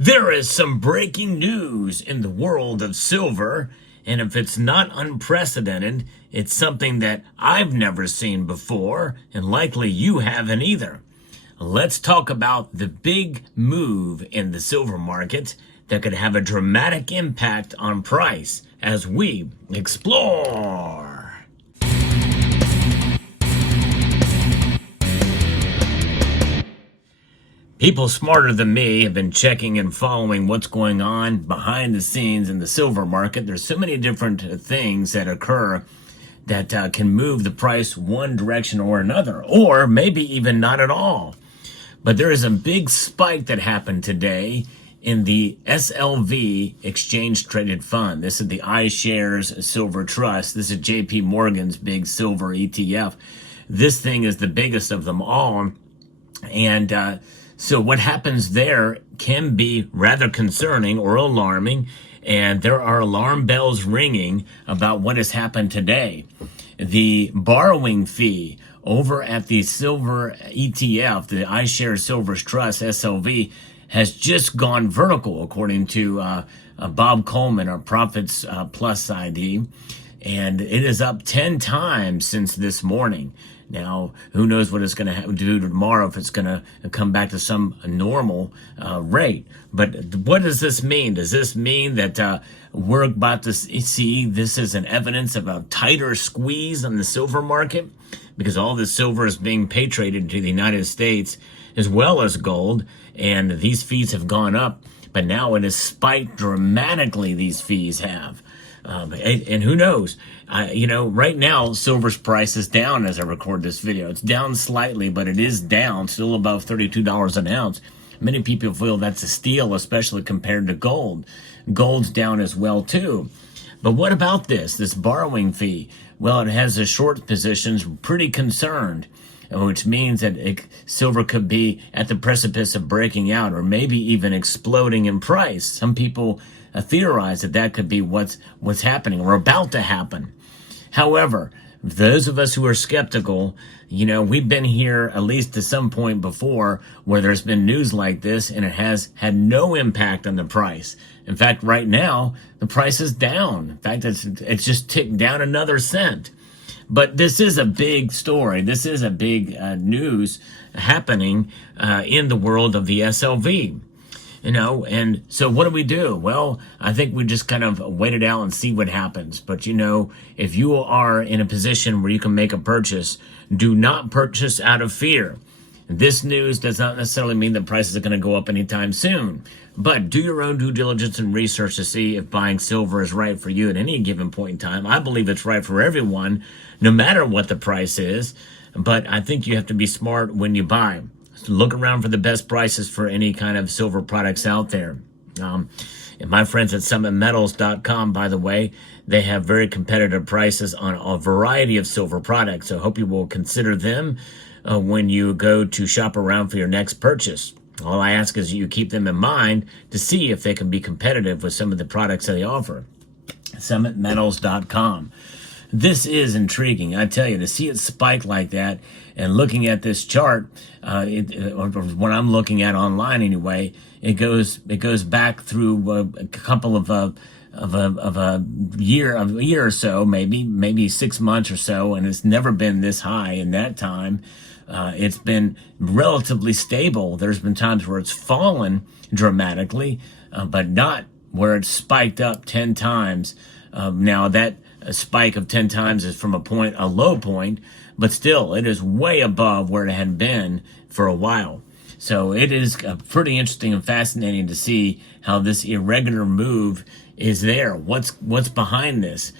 There is some breaking news in the world of silver, and if it's not unprecedented, it's something that I've never seen before, and likely you haven't either. Let's talk about the big move in the silver market that could have a dramatic impact on price as we explore. People smarter than me have been checking and following what's going on behind the scenes in the silver market. There's so many different things that occur that can move the price one direction or another, or maybe even not at all. But there is a big spike that happened today in the SLV exchange traded fund. This is the iShares Silver Trust. This is JP Morgan's big silver ETF. This thing is the biggest of them all. And so what happens there can be rather concerning or alarming, and there are alarm bells ringing about what has happened today. The borrowing fee over at the silver ETF, the iShares Silver Trust, SLV, has just gone vertical, according to Bob Coleman, our Profits Plus ID, and it is up 10 times since this morning. Now, who knows what it's going to do tomorrow, if it's going to come back to some normal rate. But what does this mean? Does this mean that we're about to see this as an evidence of a tighter squeeze on the silver market? Because all the silver is being patriated to the United States as well as gold, and these fees have gone up, but now it has spiked dramatically, these fees have. And who knows? Right now, silver's price is down as I record this video. It's down slightly, but it is down, still above $32 an ounce. Many people feel that's a steal, especially compared to gold. Gold's down as well, too. But what about this borrowing fee? Well, it has the short positions pretty concerned, which means that silver could be at the precipice of breaking out or maybe even exploding in price. Some people theorize that could be what's happening or about to happen. However, those of us who are skeptical, we've been here at least to some point before where there's been news like this and it has had no impact on the price. In fact, right now, the price is down. In fact, it's just ticked down another cent. But this is a big story. This is a big news happening in the world of the SLV. And so what do? Well, I think we just kind of wait it out and see what happens. But, if you are in a position where you can make a purchase, do not purchase out of fear. This news does not necessarily mean the prices are going to go up anytime soon. But do your own due diligence and research to see if buying silver is right for you at any given point in time. I believe it's right for everyone, no matter what the price is. But I think you have to be smart when you buy. Look around for the best prices for any kind of silver products out there. And my friends at summitmetals.com, by the way, they have very competitive prices on a variety of silver products. So I hope you will consider them when you go to shop around for your next purchase. All I ask is you keep them in mind to see if they can be competitive with some of the products that they offer. Summitmetals.com. This is intriguing, I tell you, to see it spike like that. And looking at this chart, or what I'm looking at online anyway, it goes back through a couple of a year or so, maybe 6 months or so, and it's never been this high in that time. It's been relatively stable. There's been times where it's fallen dramatically, but not where it's spiked up 10 times. Now that a spike of 10 times is from a low point, but still it is way above where it had been for a while. So it is pretty interesting and fascinating to see how this irregular move is there. What's behind this?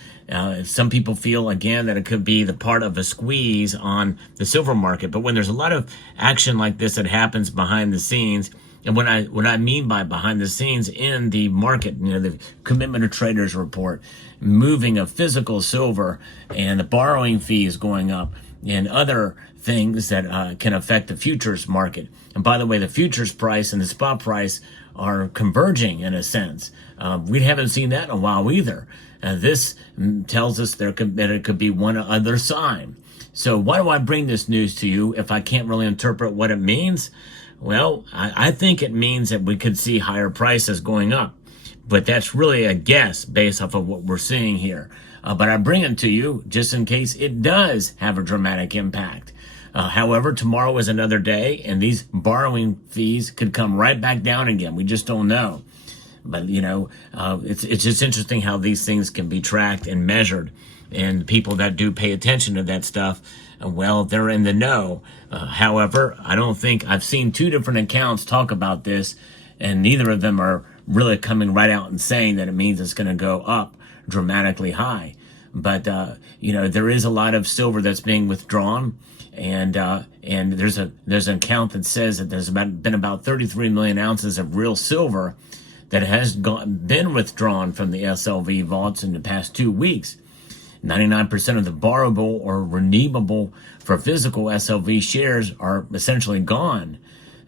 Some people feel, again, that it could be the part of a squeeze on the silver market. But when there's a lot of action like this that happens behind the scenes, and what I mean by behind the scenes in the market, the Commitment of Traders report, moving of physical silver and the borrowing fees going up and other things that can affect the futures market. And by the way, the futures price and the spot price are converging in a sense. We haven't seen that in a while either. This tells us that it could be one other sign. So why do I bring this news to you if I can't really interpret what it means? Well, I think it means that we could see higher prices going up. But that's really a guess based off of what we're seeing here. But I bring it to you just in case it does have a dramatic impact. However, tomorrow is another day, and these borrowing fees could come right back down again. We just don't know. But, it's just interesting how these things can be tracked and measured. And people that do pay attention to that stuff, well, they're in the know. However, I don't think I've seen two different accounts talk about this, and neither of them are really coming right out and saying that it means it's going to go up dramatically high. But, there is a lot of silver that's being withdrawn. And there's an account that says that there's been about 33 million ounces of real silver that has been withdrawn from the SLV vaults in the past 2 weeks. 99% of the borrowable or redeemable for physical SLV shares are essentially gone.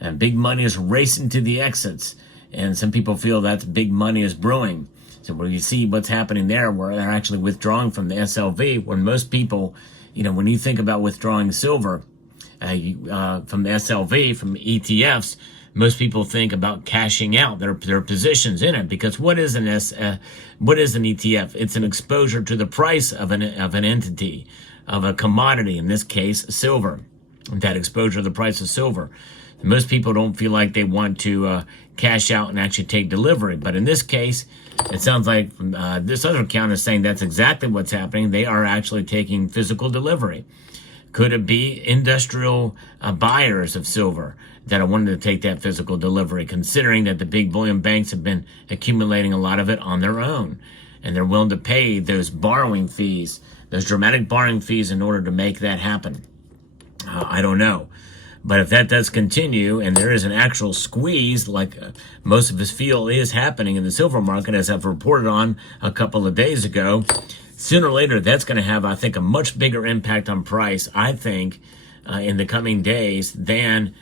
And big money is racing to the exits. And some people feel that big money is brewing. So where you see what's happening there, where they're actually withdrawing from the SLV, when most people, when you think about withdrawing silver from the SLV, from ETFs, most people think about cashing out their positions in it, because what is an ETF? It's an exposure to the price of an entity, of a commodity, in this case silver. That exposure to the price of silver. Most people don't feel like they want to cash out and actually take delivery, but in this case, it sounds like this other account is saying that's exactly what's happening. They are actually taking physical delivery. Could it be industrial buyers of silver that are wanting to take that physical delivery, considering that the big bullion banks have been accumulating a lot of it on their own, and they're willing to pay those borrowing fees, those dramatic borrowing fees, in order to make that happen? I don't know. But if that does continue, and there is an actual squeeze, like most of us feel is happening in the silver market, as I've reported on a couple of days ago, sooner or later, that's going to have, I think, a much bigger impact on price, I think, in the coming days than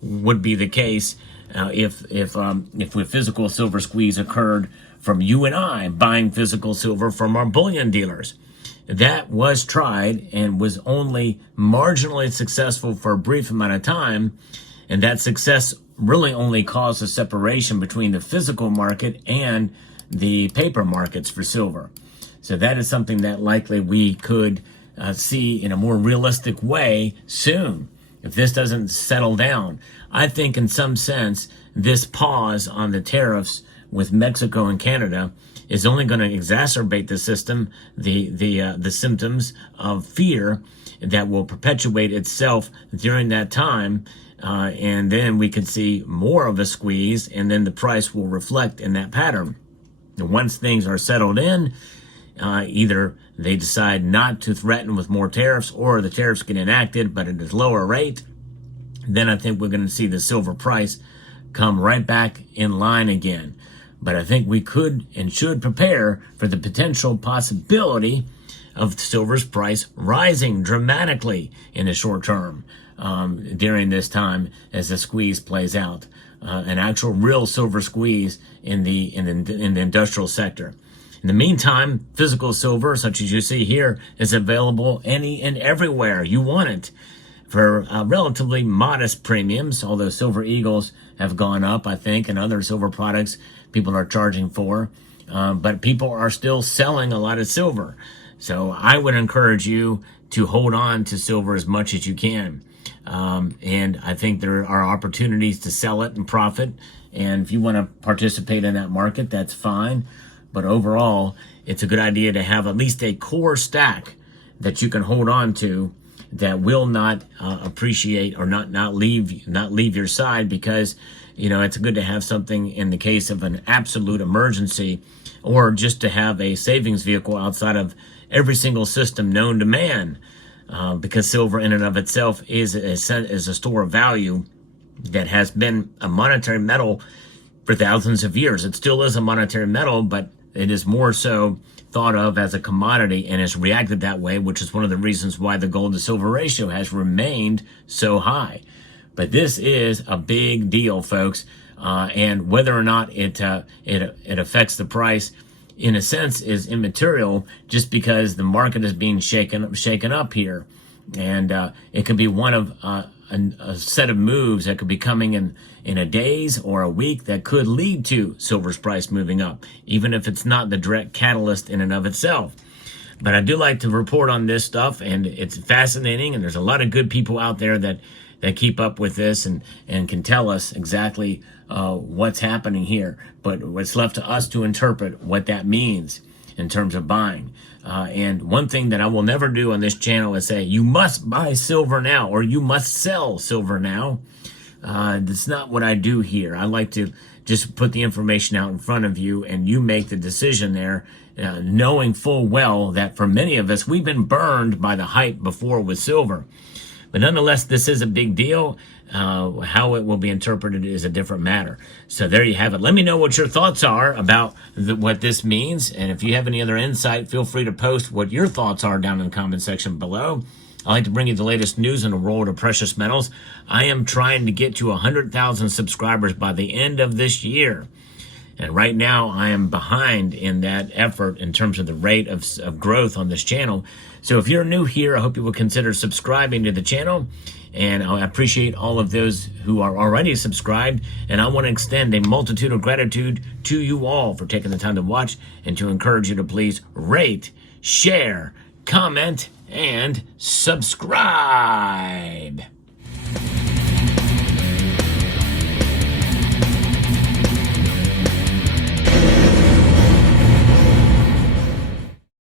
would be the case if a physical silver squeeze occurred from you and I buying physical silver from our bullion dealers. That was tried and was only marginally successful for a brief amount of time, and that success really only caused a separation between the physical market and the paper markets for silver. So that is something that likely we could see in a more realistic way soon, if this doesn't settle down. I think in some sense, this pause on the tariffs with Mexico and Canada is only going to exacerbate the system, the symptoms of fear that will perpetuate itself during that time. And then we could see more of a squeeze, and then the price will reflect in that pattern. And once things are settled in, either they decide not to threaten with more tariffs, or the tariffs get enacted but at a lower rate, then I think we're going to see the silver price come right back in line again. But I think we could and should prepare for the potential possibility of silver's price rising dramatically in the short term during this time as the squeeze plays out. An actual real silver squeeze in the industrial sector. In the meantime, physical silver, such as you see here, is available any and everywhere you want it for relatively modest premiums, although silver eagles have gone up, I think, and other silver products people are charging for. But people are still selling a lot of silver. So I would encourage you to hold on to silver as much as you can. And I think there are opportunities to sell it and profit. And if you want to participate in that market, that's fine. But overall, it's a good idea to have at least a core stack that you can hold on to that will not appreciate or not leave your side, because it's good to have something in the case of an absolute emergency, or just to have a savings vehicle outside of every single system known to man, because silver in and of itself is a store of value that has been a monetary metal for thousands of years. It still is a monetary metal, but it is more so thought of as a commodity and has reacted that way, which is one of the reasons why the gold to silver ratio has remained so high. But this is a big deal, folks, and whether or not it affects the price, in a sense, is immaterial, just because the market is being shaken up here, and it could be one of a set of moves that could be coming in a days or a week that could lead to silver's price moving up, even if it's not the direct catalyst in and of itself. But I do like to report on this stuff, and it's fascinating, and there's a lot of good people out there that keep up with this and can tell us exactly what's happening here. But it's left to us to interpret what that means in terms of buying. And one thing that I will never do on this channel is say, you must buy silver now, or you must sell silver now. That's not what I do here. I like to just put the information out in front of you, and you make the decision there, knowing full well that for many of us, we've been burned by the hype before with silver. But nonetheless, this is a big deal. How it will be interpreted is a different matter. So there you have it. Let me know what your thoughts are about what this means. And if you have any other insight, feel free to post what your thoughts are down in the comment section below. I like to bring you the latest news in the world of precious metals. I am trying to get to 100,000 subscribers by the end of this year. And right now, I am behind in that effort in terms of the rate of growth on this channel. So if you're new here, I hope you will consider subscribing to the channel. And I appreciate all of those who are already subscribed. And I want to extend a multitude of gratitude to you all for taking the time to watch, and to encourage you to please rate, share, comment, and subscribe.